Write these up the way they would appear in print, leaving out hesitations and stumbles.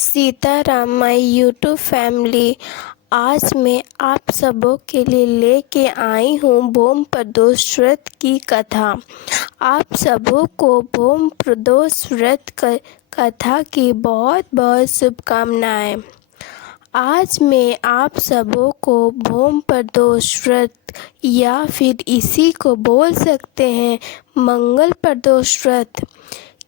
Sitaram my YouTube family. आज मैं आप सबों के लिए लेके आई हूँ बम प्रदोष व्रत की कथा। आप सबों को बम प्रदोष व्रत कथा की बहुत बहुत शुभकामनाएं। आज मैं आप सबों को बम प्रदोष व्रत या फिर इसी को बोल सकते हैं मंगल प्रदोष व्रत,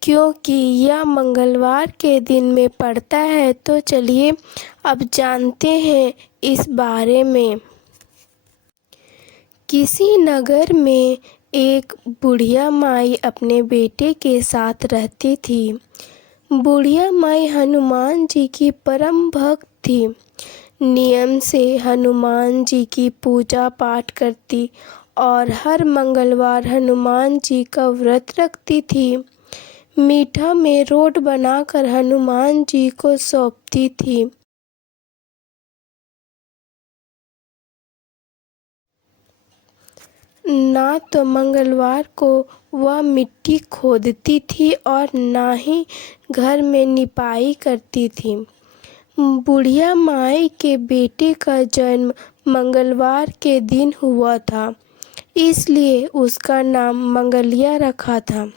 क्योंकि यह मंगलवार के दिन में पड़ता है। तो चलिए अब जानते हैं इस बारे में। किसी नगर में एक बुढ़िया माई अपने बेटे के साथ रहती थी। बुढ़िया माई हनुमान जी की परम भक्त थी। नियम से हनुमान जी की पूजा पाठ करती और हर मंगलवार हनुमान जी का व्रत रखती थी। मीठा में रोट बनाकर हनुमान जी को सौंपती थी। ना तो मंगलवार को वह मिट्टी खोदती थी और ना ही घर में निपाई करती थी। बुढ़िया माई के बेटे का जन्म मंगलवार के दिन हुआ था, इसलिए उसका नाम मंगलिया रखा था।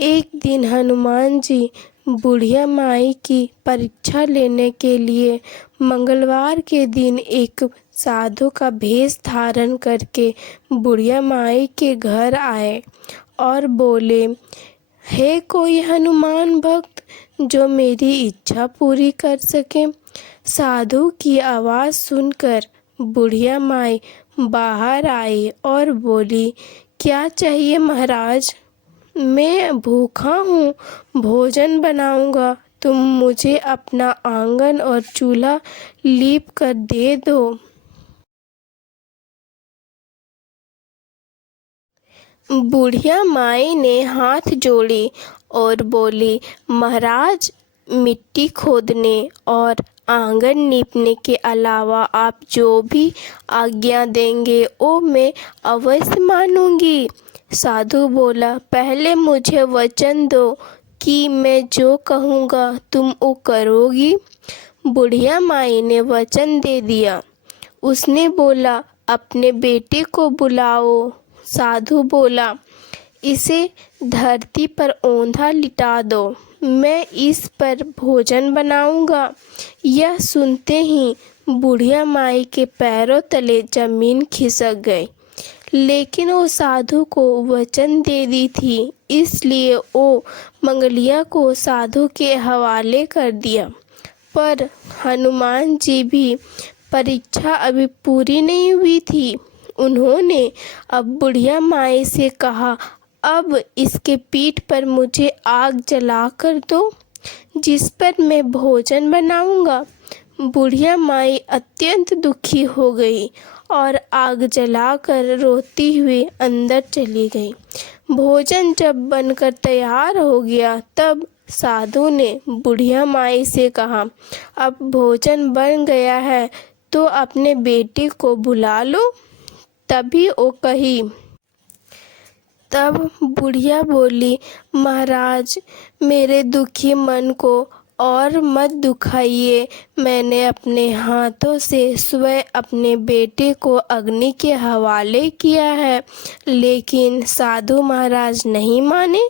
एक दिन हनुमान जी बुढ़िया माई की परीक्षा लेने के लिए मंगलवार के दिन एक साधु का भेष धारण करके बुढ़िया माई के घर आए और बोले, है कोई हनुमान भक्त जो मेरी इच्छा पूरी कर सके। साधु की आवाज़ सुनकर बुढ़िया माई बाहर आई और बोली, क्या चाहिए महाराज? मैं भूखा हूँ, भोजन बनाऊंगा, तुम मुझे अपना आंगन और चूल्हा लीप कर दे दो। बुढ़िया माई ने हाथ जोड़े और बोली, महाराज, मिट्टी खोदने और आंगन लीपने के अलावा आप जो भी आज्ञा देंगे वो मैं अवश्य मानूंगी। साधु बोला, पहले मुझे वचन दो कि मैं जो कहूँगा तुम वो करोगी। बुढ़िया माई ने वचन दे दिया। उसने बोला, अपने बेटे को बुलाओ। साधु बोला, इसे धरती पर औंधा लिटा दो, मैं इस पर भोजन बनाऊंगा। यह सुनते ही बुढ़िया माई के पैरों तले जमीन खिसक गई, लेकिन वो साधु को वचन दे दी थी, इसलिए वो मंगलिया को साधु के हवाले कर दिया। पर हनुमान जी भी परीक्षा अभी पूरी नहीं हुई थी। उन्होंने अब बुढ़िया माई से कहा, अब इसके पीठ पर मुझे आग जला कर दो, जिस पर मैं भोजन बनाऊंगा। बुढ़िया माई अत्यंत दुखी हो गई और आग जलाकर रोती हुई अंदर चली गई। भोजन जब बनकर तैयार हो गया तब साधु ने बुढ़िया माई से कहा, अब भोजन बन गया है तो अपने बेटे को बुला लो। तभी वो कही। तब बुढ़िया बोली, महाराज, मेरे दुखी मन को और मत दुखाइए। मैंने अपने हाथों से स्वयं अपने बेटे को अग्नि के हवाले किया है, लेकिन साधु महाराज नहीं माने।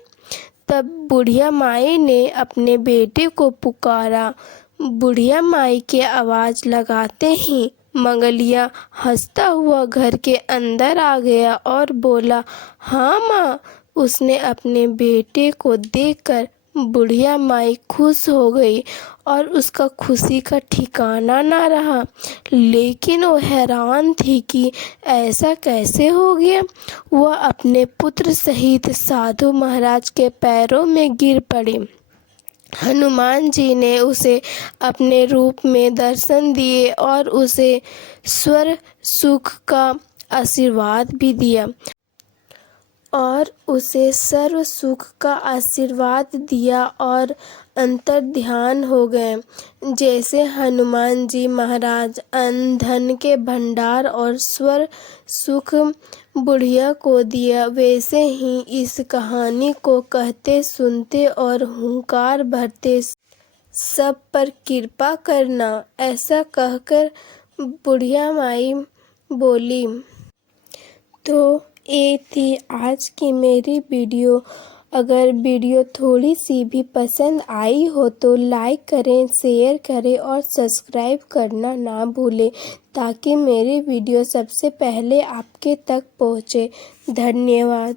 तब बुढ़िया माई ने अपने बेटे को पुकारा। बुढ़िया माई के आवाज़ लगाते ही मंगलिया हंसता हुआ घर के अंदर आ गया और बोला, हाँ माँ। उसने अपने बेटे को देखकर बुढ़िया माई खुश हो गई और उसका खुशी का ठिकाना ना रहा। लेकिन वो हैरान थी कि ऐसा कैसे हो गया। वह अपने पुत्र सहित साधु महाराज के पैरों में गिर पड़ी। हनुमान जी ने उसे अपने रूप में दर्शन दिए और उसे स्वर सुख का आशीर्वाद भी दिया और अंतर ध्यान हो गए। जैसे हनुमान जी महाराज अन्न धन के भंडार और स्वर सुख बुढ़िया को दिया, वैसे ही इस कहानी को कहते सुनते और हुंकार भरते सब पर कृपा करना। ऐसा कहकर बुढ़िया माई बोली। तो ये थी आज की मेरी वीडियो। अगर वीडियो थोड़ी सी भी पसंद आई हो तो लाइक करें, शेयर करें और सब्सक्राइब करना ना भूलें, ताकि मेरी वीडियो सबसे पहले आपके तक पहुँचे। धन्यवाद।